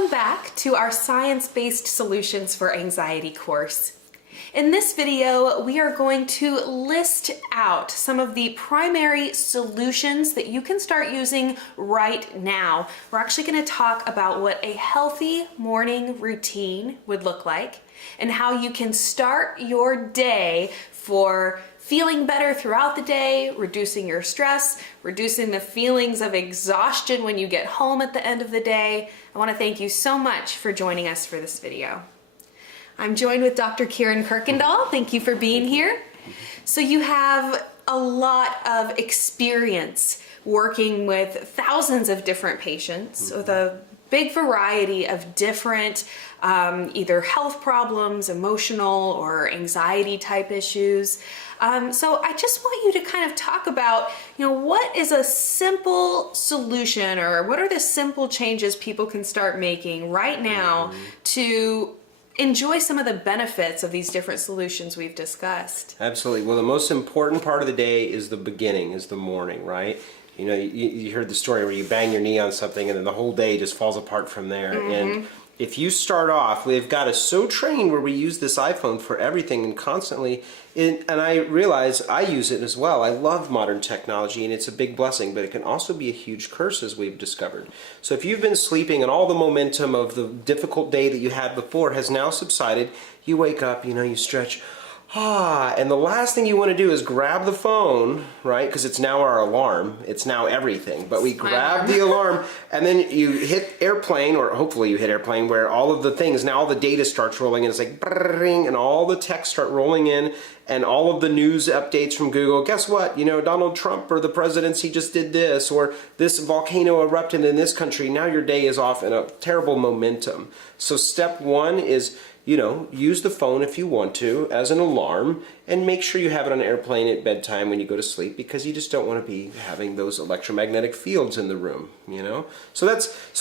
Welcome back to our Science-Based Solutions for Anxiety course. In this video, we are going to list out some of the primary solutions that you can start using right now. We're actually going to talk about what a healthy morning routine would look like and how you can start your day for feeling better throughout the day, reducing your stress, reducing the feelings of exhaustion when you get home at the end of the day. I want to thank you so much for joining us for this video. I'm joined with Dr. Kieran Kuykendall. Thank you for being here. So you have a lot of experience working with thousands of different patients with a big variety of different either health problems, emotional or anxiety type issues. So I just want you to kind of talk about, what is a simple solution or what are the simple changes people can start making right now to enjoy some of the benefits of these different solutions we've discussed. Absolutely. Well, the most important part of the day is the beginning, is the morning, right? You heard the story where you bang your knee on something and then the whole day just falls apart from there. And if you start off, we've got us so trained where we use this iPhone for everything and constantly, and I realize I use it as well. I love modern technology and it's a big blessing, but it can also be a huge curse as we've discovered. So if you've been sleeping and all the momentum of the difficult day that you had before has now subsided, you wake up, you stretch, and the last thing you want to do is grab the phone, right? Because it's now our alarm. It's now everything. But we grab the alarm and then you hit airplane, or hopefully you hit airplane, where all of the things, now all the data starts rolling and it's like brrrring, and all the text start rolling in and all of the news updates from Google. Guess what? Donald Trump or the presidency just did this, or this volcano erupted in this country. Now your day is off in a terrible momentum. So step one is, use the phone if you want to as an alarm, and make sure you have it on airplane at bedtime when you go to sleep, because you just don't want to be having those electromagnetic fields in the room, So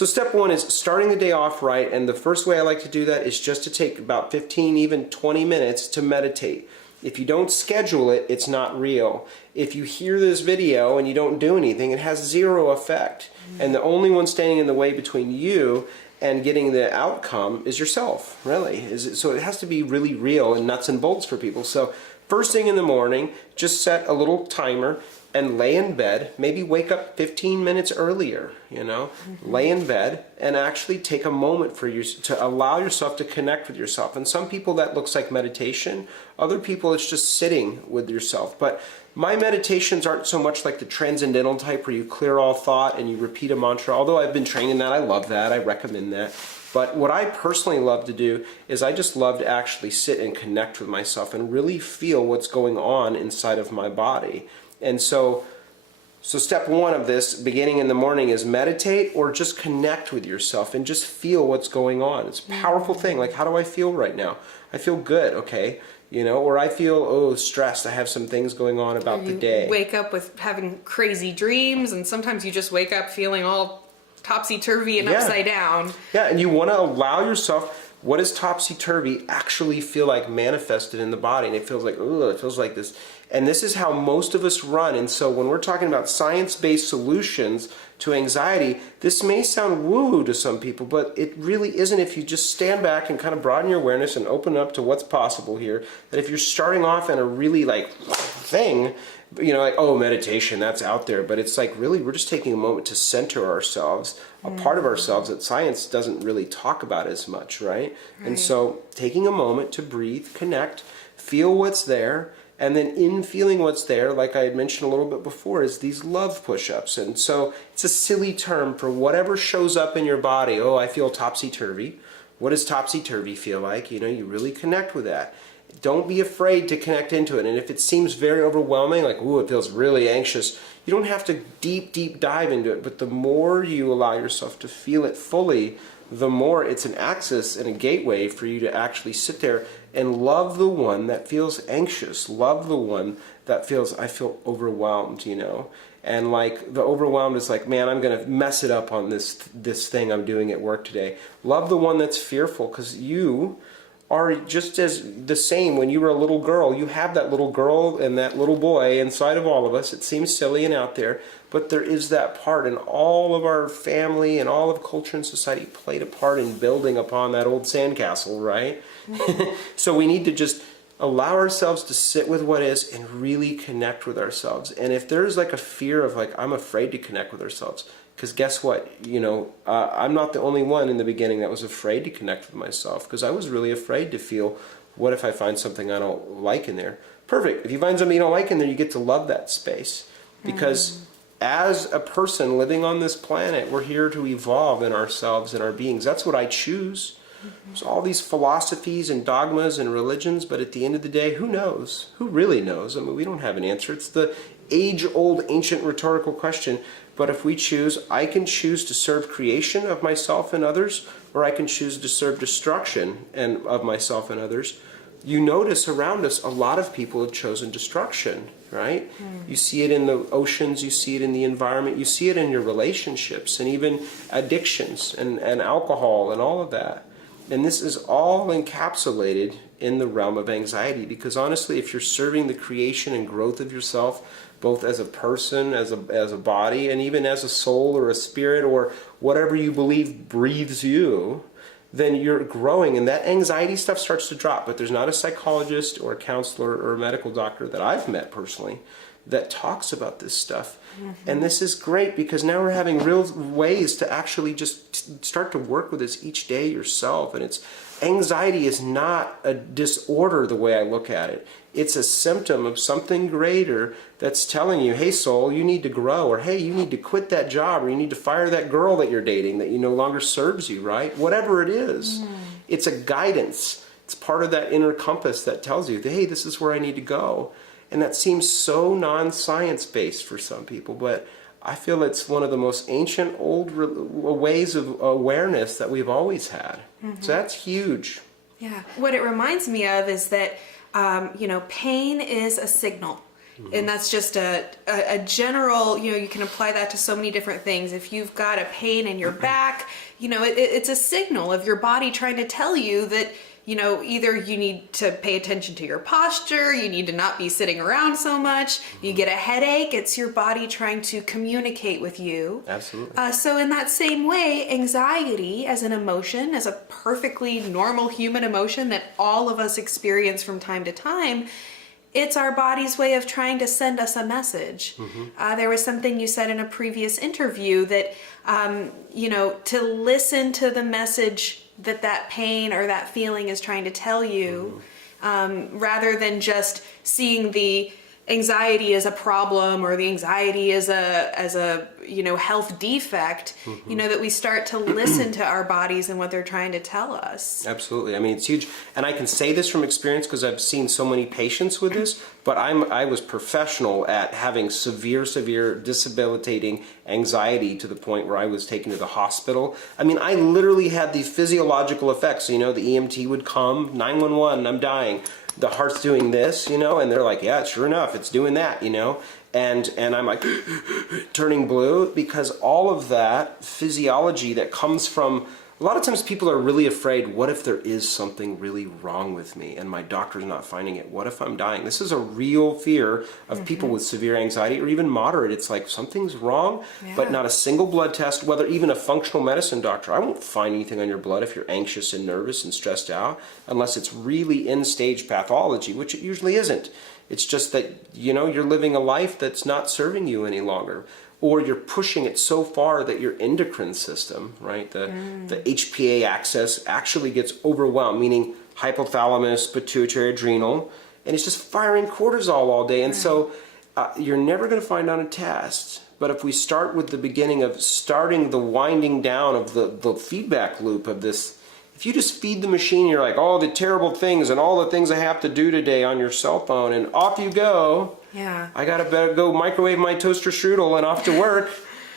step one is starting the day off right, and the first way I like to do that is just to take about 15, even 20 minutes to meditate. If you don't schedule it, it's not real. If you hear this video and you don't do anything, it has zero effect. And the only one standing in the way between you and getting the outcome is yourself, really. So it has to be really real and nuts and bolts for people. So first thing in the morning, just set a little timer and lay in bed. Maybe wake up 15 minutes earlier, Lay in bed and actually take a moment for you to allow yourself to connect with yourself. And some people that looks like meditation. Other people it's just sitting with yourself. But my meditations aren't so much like the transcendental type where you clear all thought and you repeat a mantra. Although I've been trained in that, I love that, I recommend that. But what I personally love to do is I just love to actually sit and connect with myself and really feel what's going on inside of my body. And so step one of this beginning in the morning is meditate or just connect with yourself and just feel what's going on. It's a powerful thing. Like, how do I feel right now? I feel good, okay. Or I feel, stressed. I have some things going on about the day. Wake up with having crazy dreams, and sometimes you just wake up feeling all topsy-turvy and upside down. Yeah, and you want to allow yourself, what does topsy-turvy actually feel like manifested in the body? And it feels like, it feels like this. And this is how most of us run. And so when we're talking about science-based solutions to anxiety, this may sound woo-woo to some people, but it really isn't if you just stand back and kind of broaden your awareness and open up to what's possible here. That if you're starting off in a really thing, meditation, that's out there, but it's like really we're just taking a moment to center ourselves, a part of ourselves that science doesn't really talk about as much, right? And so taking a moment to breathe, connect, feel what's there, and then in feeling what's there, like I had mentioned a little bit before, is these love push-ups. And so it's a silly term for whatever shows up in your body. I feel topsy-turvy. What does topsy-turvy feel like? You really connect with that. Don't be afraid to connect into it. And if it seems very overwhelming, like, it feels really anxious, you don't have to deep dive into it. But the more you allow yourself to feel it fully, the more it's an access and a gateway for you to actually sit there and love the one that feels anxious. Love the one that feels, I feel overwhelmed, And like the overwhelmed is like, man, I'm going to mess it up on this thing I'm doing at work today. Love the one that's fearful, because you are just as the same. When you were a little girl, you have that little girl and that little boy inside of all of us. It seems silly and out there, but there is that part, and all of our family and all of culture and society played a part in building upon that old sandcastle, right? So we need to just allow ourselves to sit with what is and really connect with ourselves. And if there's like a fear of like, I'm afraid to connect with ourselves, because guess what, I'm not the only one in the beginning that was afraid to connect with myself, because I was really afraid to feel, what if I find something I don't like in there? Perfect. If you find something you don't like in there, you get to love that space, because as a person living on this planet, we're here to evolve in ourselves and our beings. That's what I choose. There's all these philosophies and dogmas and religions, but at the end of the day, who knows? Who really knows? I mean, we don't have an answer. It's the age-old, ancient rhetorical question. But if we choose, I can choose to serve creation of myself and others, or I can choose to serve destruction of myself and others. You notice around us, a lot of people have chosen destruction, right? You see it in the oceans, you see it in the environment, you see it in your relationships, and even addictions and alcohol and all of that. And this is all encapsulated in the realm of anxiety, because honestly, if you're serving the creation and growth of yourself, both as a person, as a body, and even as a soul or a spirit or whatever you believe breathes you, then you're growing, and that anxiety stuff starts to drop. But there's not a psychologist or a counselor or a medical doctor that I've met personally that talks about this stuff. And this is great, because now we're having real ways to actually just start to work with this each day yourself. And anxiety is not a disorder the way I look at it. It's a symptom of something greater that's telling you, hey soul, you need to grow, or hey, you need to quit that job, or you need to fire that girl that you're dating that no longer serves you, right? Whatever it is, it's a guidance. It's part of that inner compass that tells you, hey, this is where I need to go. And that seems so non-science based for some people, but I feel it's one of the most ancient old ways of awareness that we've always had. So that's huge. Yeah. What it reminds me of is that, pain is a signal. And that's just a general, you can apply that to so many different things. If you've got a pain in your back, it's a signal of your body trying to tell you that, either you need to pay attention to your posture, you need to not be sitting around so much, you get a headache, it's your body trying to communicate with you. Absolutely. So in that same way, anxiety as an emotion, as a perfectly normal human emotion that all of us experience from time to time, it's our body's way of trying to send us a message. There was something you said in a previous interview that, to listen to the message that pain or that feeling is trying to tell you, rather than just seeing the anxiety as a problem or the anxiety as a health defect, that we start to listen to our bodies and what they're trying to tell us. Absolutely. I mean, it's huge. And I can say this from experience because I've seen so many patients with this, but I was professional at having severe, debilitating anxiety to the point where I was taken to the hospital. I mean, I literally had the physiological effects. The EMT would come, 911, I'm dying. The heart's doing this, and they're like, yeah, sure enough, it's doing that, and I'm like turning blue, because all of that physiology that comes from, a lot of times people are really afraid, what if there is something really wrong with me and my doctor's not finding it? What if I'm dying? This is a real fear of people with severe anxiety or even moderate. It's like something's wrong, but not a single blood test, whether even a functional medicine doctor, I won't find anything on your blood if you're anxious and nervous and stressed out, unless it's really end-stage pathology, which it usually isn't. It's just that, you're living a life that's not serving you any longer. Or you're pushing it so far that your endocrine system, right, the HPA axis actually gets overwhelmed, meaning hypothalamus, pituitary, adrenal, and it's just firing cortisol all day. And so you're never going to find on a test. But if we start with the beginning of starting the winding down of the feedback loop of this, if you just feed the machine, you're like, oh, the terrible things and all the things I have to do today on your cell phone, and off you go. Yeah. I gotta better go microwave my toaster strudel and off to work.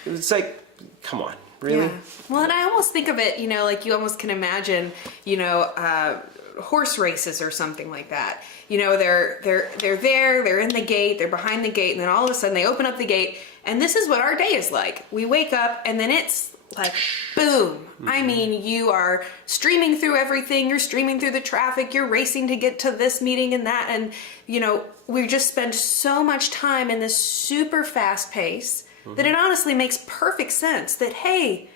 It's like, come on, really? Yeah. Well, and I almost think of it, like you almost can imagine, horse races or something like that. They're there, they're in the gate, they're behind the gate, and then all of a sudden they open up the gate, and this is what our day is like. We wake up, and then it's like boom. I mean, you are streaming through everything. You're streaming through the traffic. You're racing to get to this meeting and that. And, you know, we just spend so much time in this super fast pace that it honestly makes perfect sense that, hey,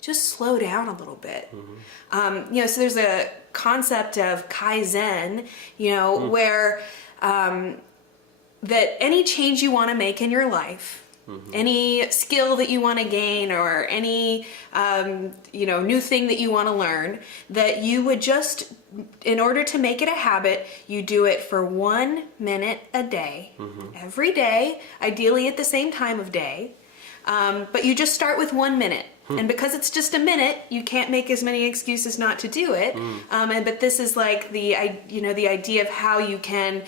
just slow down a little bit. You know, so there's a concept of Kaizen, you know, where that any change you want to make in your life, any skill that you want to gain, or any you know, new thing that you want to learn, that you would just, in order to make it a habit, you do it for 1 minute a day, every day, ideally at the same time of day, but you just start with 1 minute. And because it's just a minute, you can't make as many excuses not to do it. But this is like the, you know, the idea of how you can,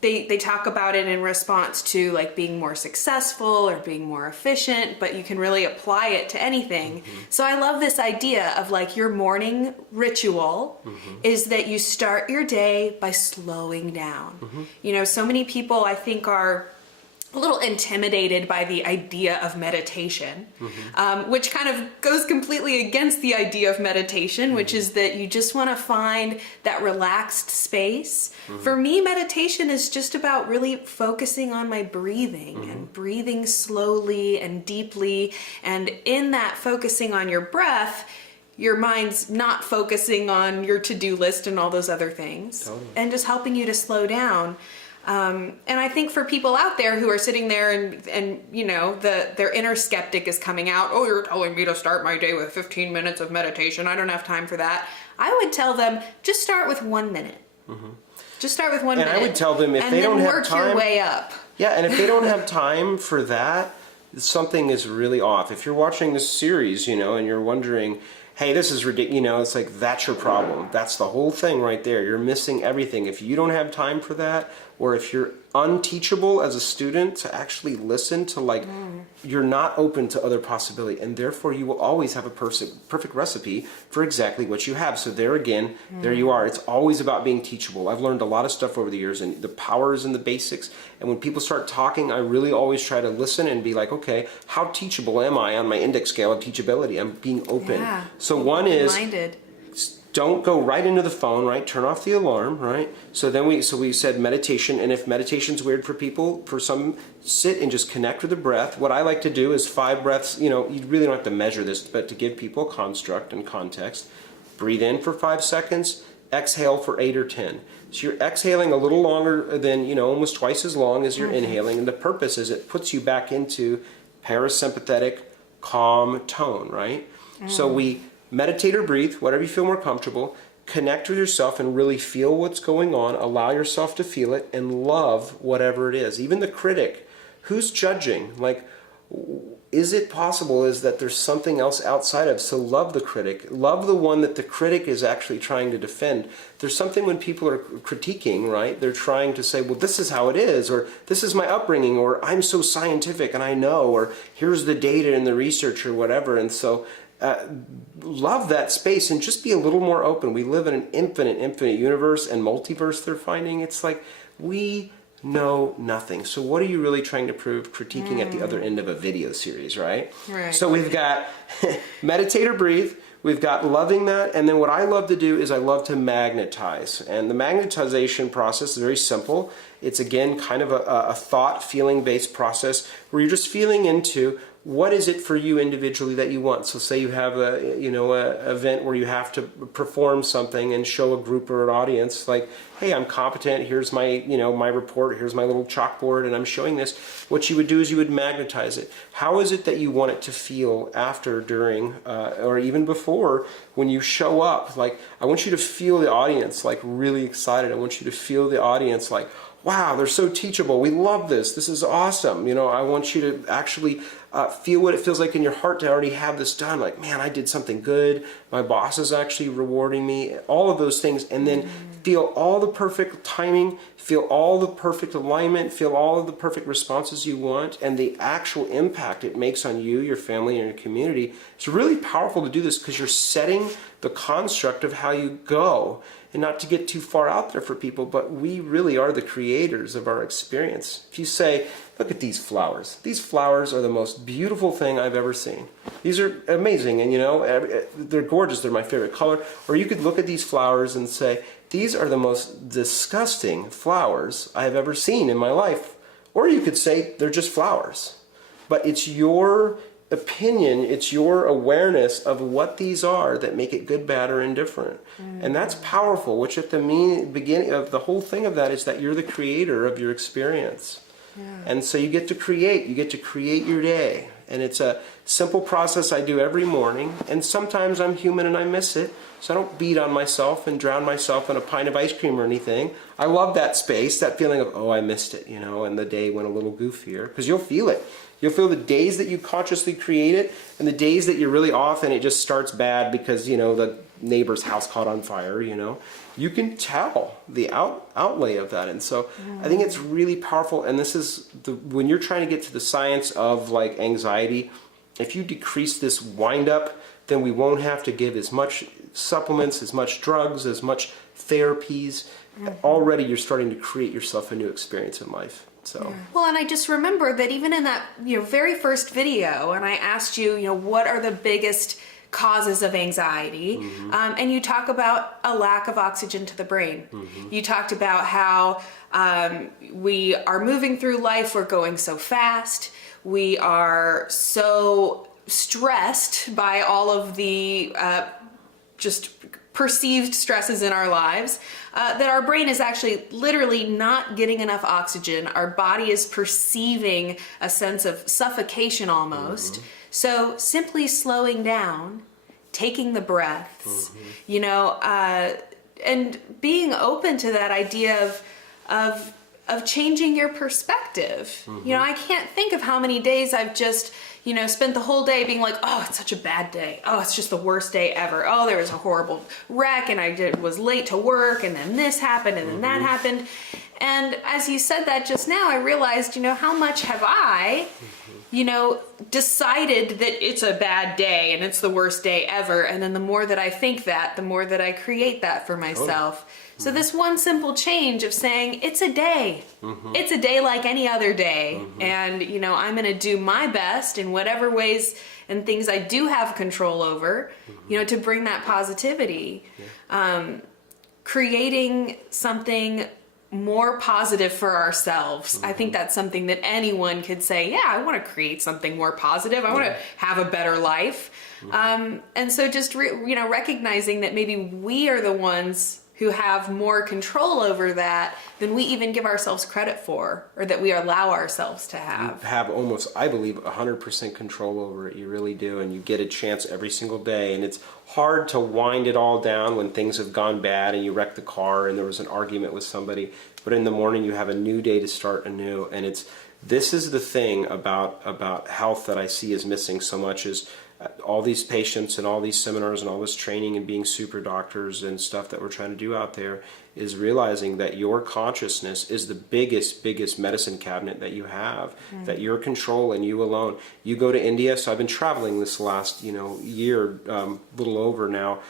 they talk about it in response to like being more successful or being more efficient, but you can really apply it to anything. So I love this idea of like your morning ritual is that you start your day by slowing down. You know, so many people I think are a little intimidated by the idea of meditation, which kind of goes completely against the idea of meditation, which is that you just want to find that relaxed space. For me, meditation is just about really focusing on my breathing and breathing slowly and deeply. And in that focusing on your breath, your mind's not focusing on your to-do list and all those other things, and just helping you to slow down. And I think for people out there who are sitting there and you know, their inner skeptic is coming out, oh, you're telling me to start my day with 15 minutes of meditation. I don't have time for that. I would tell them, just start with 1 minute. Just start with 1 minute. And I would tell them if they don't have work time, your way up. Yeah, and if they don't have time for that, something is really off. If you're watching this series, you know, and you're wondering, hey, this is ridiculous, you know, it's like, that's your problem. That's the whole thing right there. You're missing everything. If you don't have time for that, or if you're unteachable as a student to actually listen to, like, you're not open to other possibility, and therefore you will always have a perfect recipe for exactly what you have. So there again, there you are. It's always about being teachable. I've learned a lot of stuff over the years, and the power is in the basics. And when people start talking, I really always try to listen and be like, okay, how teachable am I on my index scale of teachability? I'm being open. Yeah. So one is, Minded. don't go right into the phone, right? Turn off the alarm, right? So then we said meditation, and if meditation's weird for people, for some, sit and just connect with the breath. What I like to do is 5 breaths, you know, you really don't have to measure this, but to give people construct and context, breathe in for 5 seconds, exhale for 8 or 10. So you're exhaling a little longer than, you know, almost twice as long as you're inhaling, and the purpose is it puts you back into parasympathetic, calm tone, right? So we meditate or breathe, whatever you feel more comfortable. Connect with yourself and really feel what's going on. Allow yourself to feel it and love whatever it is. Even the critic, who's judging? Like, is it possible is that there's something else outside of? So love the critic. Love the one that the critic is actually trying to defend. There's something when people are critiquing, right? They're trying to say, well, this is how it is, or this is my upbringing, or I'm so scientific and I know, or here's the data and the research or whatever. And so love that space and just be a little more open. We live in an infinite universe and multiverse, they're finding. It's like, we know nothing. So what are you really trying to prove critiquing at the other end of a video series, right? Right. So we've got meditate or breathe. We've got loving that. And then what I love to do is I love to magnetize. And the magnetization process is very simple. It's, again, kind of a thought, feeling-based process where you're just feeling into what is it for you individually that you want. So say you have a event where you have to perform something and show a group or an audience, like, hey, I'm competent, here's my, my report, here's my little chalkboard, and I'm showing this. What you would do is you would magnetize it. How is it that you want it to feel after, during, or even before when you show up? Like, I want you to feel the audience, like, really excited. I want you to feel the audience like, wow, they're so teachable. We love this. This is awesome. I want you to actually feel what it feels like in your heart to already have this done. Like, man, I did something good. My boss is actually rewarding me. All of those things. And then feel all the perfect timing, feel all the perfect alignment, feel all of the perfect responses you want, and the actual impact it makes on you, your family, and your community. It's really powerful to do this because you're setting the construct of how you go. and not to get too far out there for people, but we really are the creators of our experience. If you say, look at these flowers. These flowers are the most beautiful thing I've ever seen. These are amazing, and they're gorgeous. They're my favorite color. Or you could look at these flowers and say, these are the most disgusting flowers I've ever seen in my life. Or you could say, they're just flowers. But it's your opinion, it's your awareness of what these are that make it good, bad, or indifferent. And that's powerful, which at the beginning of the whole thing of that is that you're the creator of your experience. And so you get to create your day. And it's a simple process I do every morning. And sometimes I'm human and I miss it. So I don't beat on myself and drown myself in a pint of ice cream or anything. I love that space, that feeling of, oh, I missed it, and the day went a little goofier. Because you'll feel it. You'll feel the days that you consciously create it and the days that you're really off and it just starts bad because, the neighbor's house caught on fire, You can tell the outlay of that. And so I think it's really powerful. And this is when you're trying to get to the science of like anxiety, if you decrease this wind up, then we won't have to give as much supplements, as much drugs, as much therapies. Already you're starting to create yourself a new experience in life. So. Well, and I just remember that even in that very first video, and I asked you, what are the biggest causes of anxiety, and you talk about a lack of oxygen to the brain. You talked about how we are moving through life, we're going so fast, we are so stressed by all of the just perceived stresses in our lives, that our brain is actually literally not getting enough oxygen. Our body is perceiving a sense of suffocation almost. So simply slowing down, taking the breaths, and being open to that idea of changing your perspective. I can't think of how many days I've just spent the whole day being like, oh, it's such a bad day. Oh, it's just the worst day ever. Oh, there was a horrible wreck and I was late to work and then this happened and then that happened. And as you said that just now, I realized, how much have I, decided that it's a bad day and it's the worst day ever. And then the more that I think that, the more that I create that for myself. So this one simple change of saying, it's a day. It's a day like any other day. And, I'm going to do my best in whatever ways and things I do have control over, to bring that positivity. Creating something more positive for ourselves. I think that's something that anyone could say, yeah, I want to create something more positive. I want to have a better life. And so just, recognizing that maybe we are the ones who have more control over that than we even give ourselves credit for, or that we allow ourselves to have. You have almost, I believe, 100% control over it. You really do, and you get a chance every single day. And it's hard to wind it all down when things have gone bad and you wrecked the car and there was an argument with somebody. But in the morning, you have a new day to start anew. And this is the thing about health that I see is missing so much is all these patients and all these seminars and all this training and being super doctors and stuff that we're trying to do out there is realizing that your consciousness is the biggest medicine cabinet that you have, that you're control and you alone. You go to India, so I've been traveling this last, year, little over now,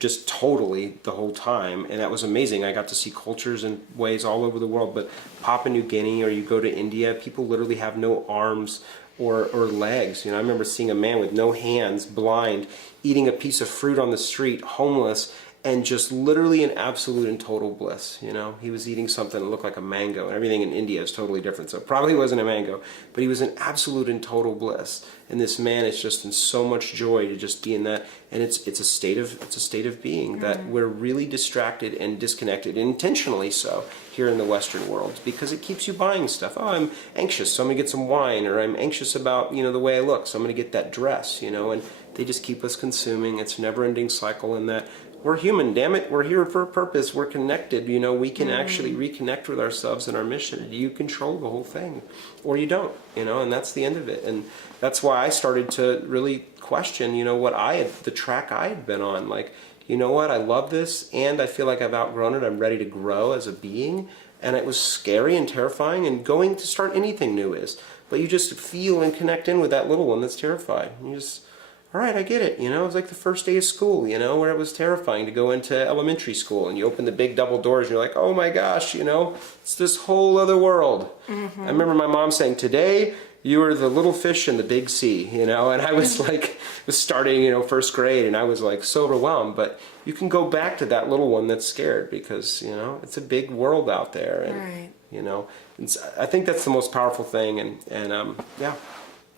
just totally the whole time, and that was amazing. I got to see cultures and ways all over the world, but Papua New Guinea or you go to India, people literally have no arms or legs. I remember seeing a man with no hands, blind, eating a piece of fruit on the street, homeless, and just literally in absolute and total bliss. He was eating something that looked like a mango, and everything in India is totally different, so it probably wasn't a mango, but he was in absolute and total bliss. And this man is just in so much joy to just be in that, and it's a state of being that we're really distracted and disconnected, intentionally so, here in the Western world, because it keeps you buying stuff. Oh, I'm anxious, so I'm gonna get some wine, or I'm anxious about the way I look, so I'm gonna get that dress, and they just keep us consuming. It's a never-ending cycle in that. We're human, damn it. We're here for a purpose. We're connected. We can actually reconnect with ourselves and our mission. You control the whole thing, or you don't. And that's the end of it. And that's why I started to really question, the track I had been on. Like, what? I love this, and I feel like I've outgrown it. I'm ready to grow as a being, and it was scary and terrifying. And going to start anything new is, but you just feel and connect in with that little one that's terrified. You just all right, I get it. You know, it was like the first day of school, you know, where it was terrifying to go into elementary school and you open the big double doors and you're like, oh my gosh, you know, it's this whole other world. I remember my mom saying, today you are the little fish in the big sea, you know, and I was like, was starting, you know, first grade, and I was like so overwhelmed. But you can go back to that little one that's scared because, you know, it's a big world out there. And, you know, I think that's the most powerful thing. And yeah.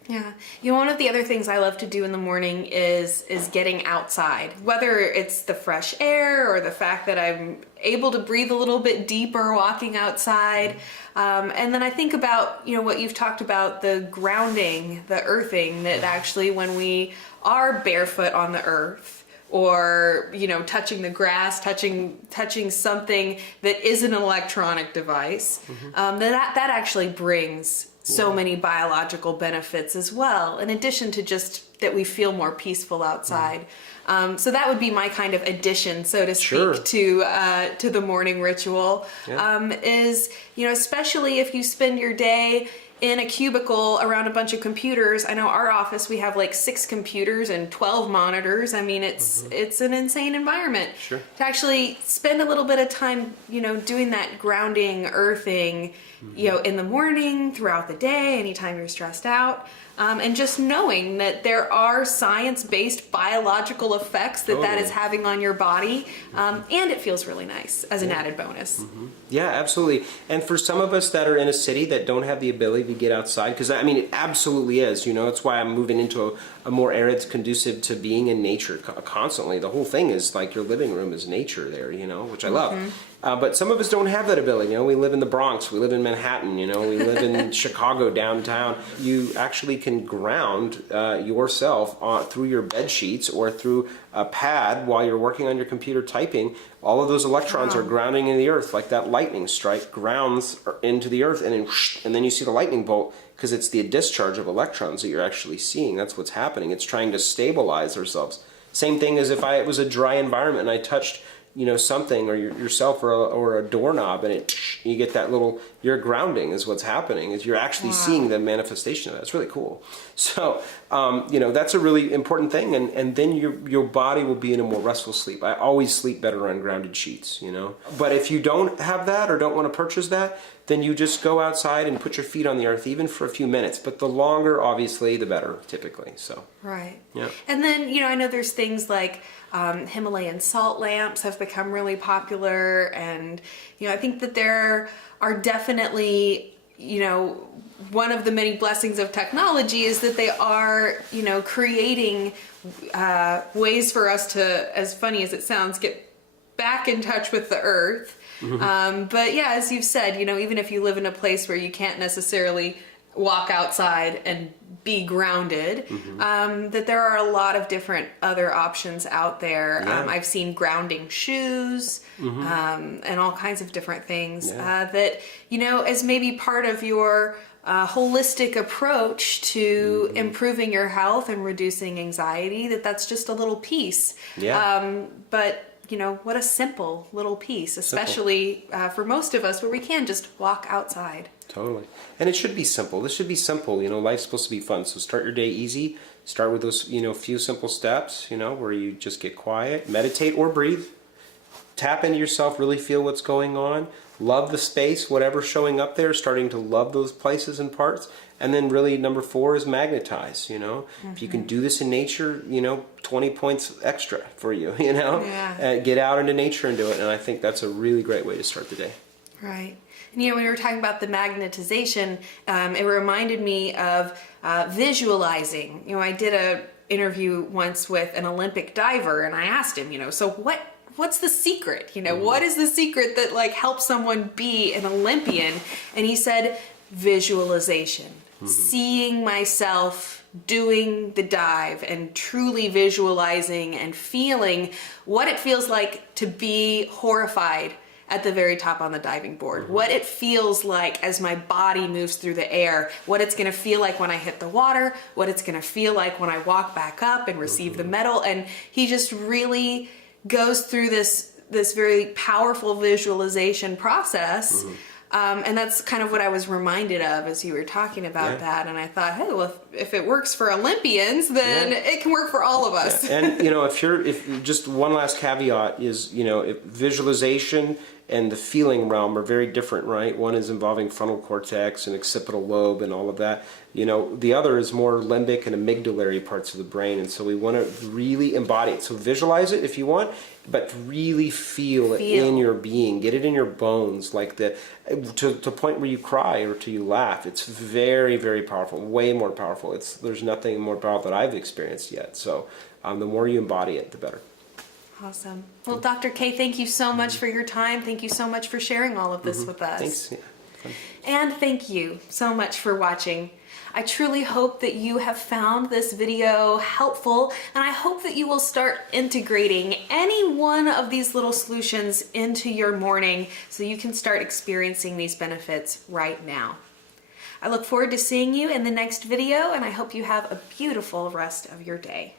Yeah. You know, one of the other things I love to do in the morning is getting outside, whether it's the fresh air or the fact that I'm able to breathe a little bit deeper walking outside. And then I think about, you know, what you've talked about, the grounding, the earthing, that actually when we are barefoot on the earth, or, you know, touching the grass, touching something that is an electronic device, that actually brings so many biological benefits as well, in addition to just that we feel more peaceful outside. So that would be my kind of addition, so to speak, to the morning ritual. Is, you know, especially if you spend your day in a cubicle around a bunch of computers. I know our office, we have like 6 computers and 12 monitors. I mean, it's an insane environment. To actually spend a little bit of time, you know, doing that grounding, earthing, you know, in the morning, throughout the day, anytime you're stressed out. And just knowing that there are science-based biological effects that is having on your body, and it feels really nice as an added bonus. Yeah, absolutely. And for some of us that are in a city that don't have the ability to get outside, because I mean, it absolutely is, you know, it's why I'm moving into a more area that's conducive to being in nature constantly. The whole thing is like your living room is nature there, you know, which I love. But some of us don't have that ability. You know, we live in the Bronx, we live in Manhattan, you know, we live in Chicago downtown. You actually can ground yourself through your bed sheets or through a pad while you're working on your computer typing. All of those electrons are grounding in the earth, like that lightning strike grounds into the earth, and then whoosh, and then you see the lightning bolt, because it's the discharge of electrons that you're actually seeing. That's what's happening. It's trying to stabilize ourselves. Same thing as if it was a dry environment and I touched, you know, something or yourself or a doorknob, and you get that little, your grounding is what's happening, is you're actually seeing the manifestation of that. It's really cool. So, you know, that's a really important thing, and then your body will be in a more restful sleep. I always sleep better on grounded sheets, you know. But if you don't have that or don't want to purchase that, then you just go outside and put your feet on the earth, even for a few minutes. But the longer, obviously, the better, typically. So. Yeah. And then, you know, I know there's things like Himalayan salt lamps have become really popular, and, you know, I think that there are definitely, you know, one of the many blessings of technology is that they are, you know, creating ways for us to, as funny as it sounds, get back in touch with the earth. But yeah, as you've said, you know, even if you live in a place where you can't necessarily walk outside and be grounded, that there are a lot of different other options out there. I've seen grounding shoes, and all kinds of different things that, you know, as maybe part of your holistic approach to improving your health and reducing anxiety, that's just a little piece. But you know, what a simple little piece, especially for most of us, where we can just walk outside. Totally. And it should be simple. This should be simple. You know, life's supposed to be fun. So start your day easy. Start with those, you know, few simple steps, you know, where you just get quiet, meditate or breathe. Tap into yourself, really feel what's going on. Love the space, whatever's showing up there, starting to love those places and parts. And then really number 4 is magnetize, you know. If you can do this in nature, you know, 20 points extra for you, you know. Get out into nature and do it. And I think that's a really great way to start the day. Right. And, you know, when we were talking about the magnetization, it reminded me of visualizing. You know, I did a interview once with an Olympic diver, and I asked him, you know, so what's the secret? You know, what is the secret that like helps someone be an Olympian? And he said, visualization. Seeing myself doing the dive and truly visualizing and feeling what it feels like to be horrified at the very top on the diving board, what it feels like as my body moves through the air, what it's going to feel like when I hit the water, what it's going to feel like when I walk back up and receive the medal. And he just really goes through this very powerful visualization process And that's kind of what I was reminded of as you were talking about that. And I thought, hey, well, if it works for Olympians, then it can work for all of us. Yeah. And if just one last caveat is, if visualization and the feeling realm are very different, right? One is involving frontal cortex and occipital lobe and all of that. The other is more limbic and amygdalary parts of the brain. And so we want to really embody it. So visualize it if you want, but really feel it in your being. Get it in your bones, like to the point where you cry or to you laugh. It's very, very powerful, way more powerful. There's nothing more powerful that I've experienced yet. So the more you embody it, the better. Awesome. Well, Dr. K, thank you so much for your time. Thank you so much for sharing all of this with us. Thanks. Yeah. Fun. And thank you so much for watching. I truly hope that you have found this video helpful, and I hope that you will start integrating any one of these little solutions into your morning so you can start experiencing these benefits right now. I look forward to seeing you in the next video, and I hope you have a beautiful rest of your day.